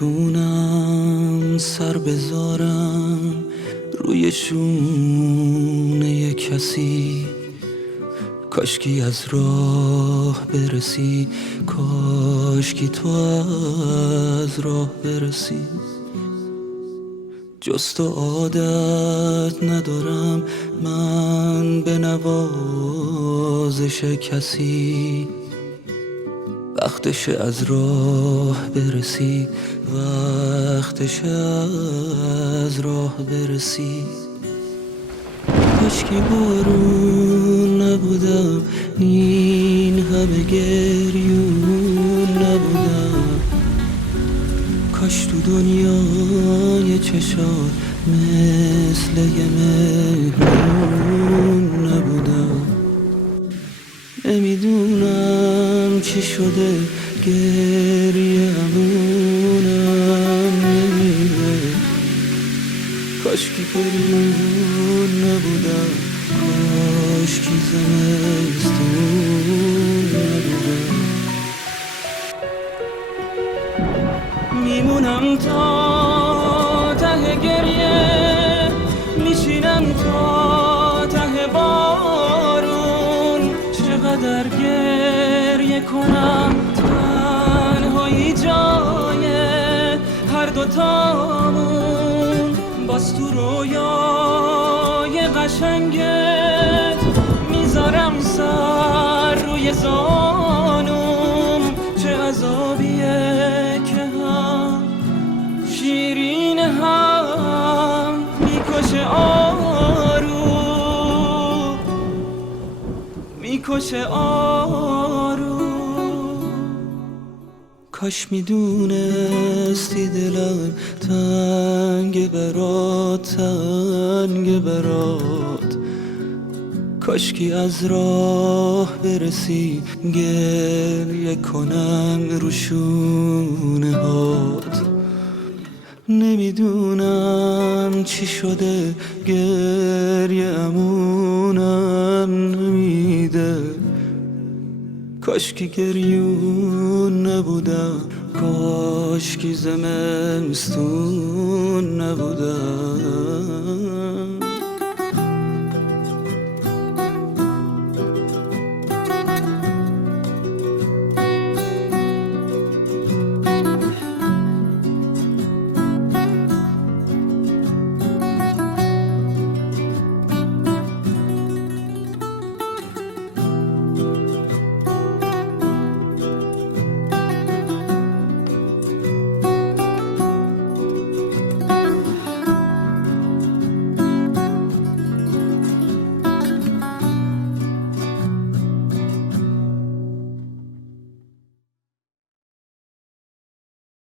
نمیتونم سر بذارم روی شونه کسی، کاشکی از راه برسی، کاشکی تو از راه برسی. جز تو عادت ندارم من به نوازش کسی، وقتش از راه برسی، وقتش از راه برسی. کاشکی بارون نبودم، این همه گریون نبودم، کاش تو دنیای چشات مثل یه مهمون نبودم. نمیدونم چی شده گریه امونم نمیره، کاشکی گریون نبودم، کاشکی زمستون نبودم. میمونم تا ته گریه، میشینم تا ته بارون، چقدر گریه کنم تنهایی جای هر دوتامون. باز تو رویای قشنگت میذارم سر روی زانوم، چه عذابیه که هم شیرین هم میکشه آروم، میکشه آروم. کاش میدونستی دلم تنگ برات، تنگ برات، کاشکی از راه برسی، گریه کنم رو شونه هات. نمیدونم چی شده گریه امونم نمیده، کاشکی گریون نبودم، کاشکی زمستون نبودم.